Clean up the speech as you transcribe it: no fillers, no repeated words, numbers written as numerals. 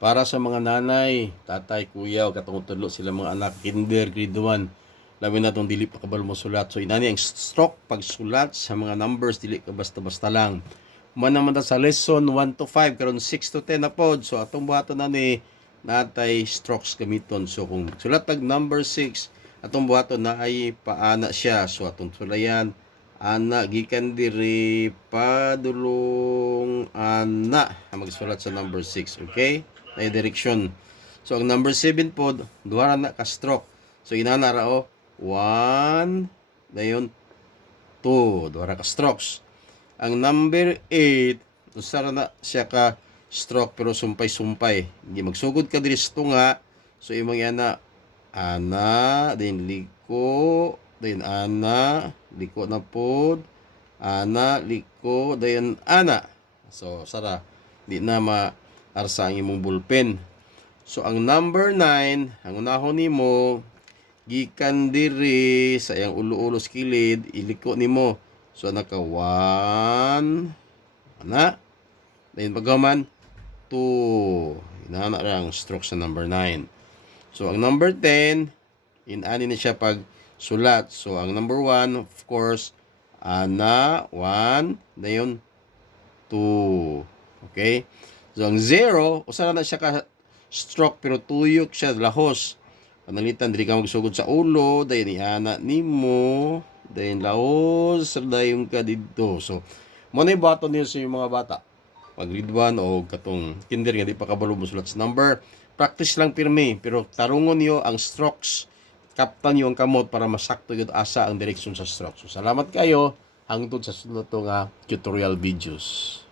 Para sa mga nanay, tatay, kuya, o katong tudlo sila mga anak, kinder, grade 1, labi na itong dili pa kabalo mo sulat. So, inani ang stroke pagsulat sa mga numbers, dili ka basta-basta lang. Man naman ta sa lesson 1 to 5, karon 6 to 10 na pod. So, atong buhaton na ni natay strokes gamiton. So, kung sulat tag number 6, atong buhaton na ay paana siya. So, atong sulayan, ana gikan diri padulong ana ang magsulat sa number 6, okay? Ay direksyon. So ang number 7 po duha na ka stroke. So inana ra 1 dayon 2 duha ra ka strokes. Ang number 8 usa ra na siya ka stroke pero sumpay-sumpay. Hindi magsugod ka diri sa tunga. So imong ana ana then liko dayon ana liko na pod ana liko dayon ana. So sara di na arsa ang imong ballpen. So ang number 9 ang unahon nimo gikan diri sa iyang ulo-ulo sa kilid iliko nimo. So naka 1 ana dayon paghuman 2 inana ra ang stroke sa number 9. So ang number 10 inani na siya pag sulat. So ang number 1 of course ana 1 dayon 2. Okay? So ang 0 usa na siya ka stroke pero tuyok siya lahos. Panalitan dili ka magsugod sa ulo dayon iana nimo dayon lahos dayon ka didto. So mo na baton niyo sa mga bata pag grade 1 o katong kinder nga di pa kabalo mosulat sa number. Practice lang pirmi pero tarungon niyo ang strokes. Kaptan niyo ang kamot para masakto gyud asa ang direksyon sa stroke. So salamat kayo hangtod sa sunod nga tutorial videos.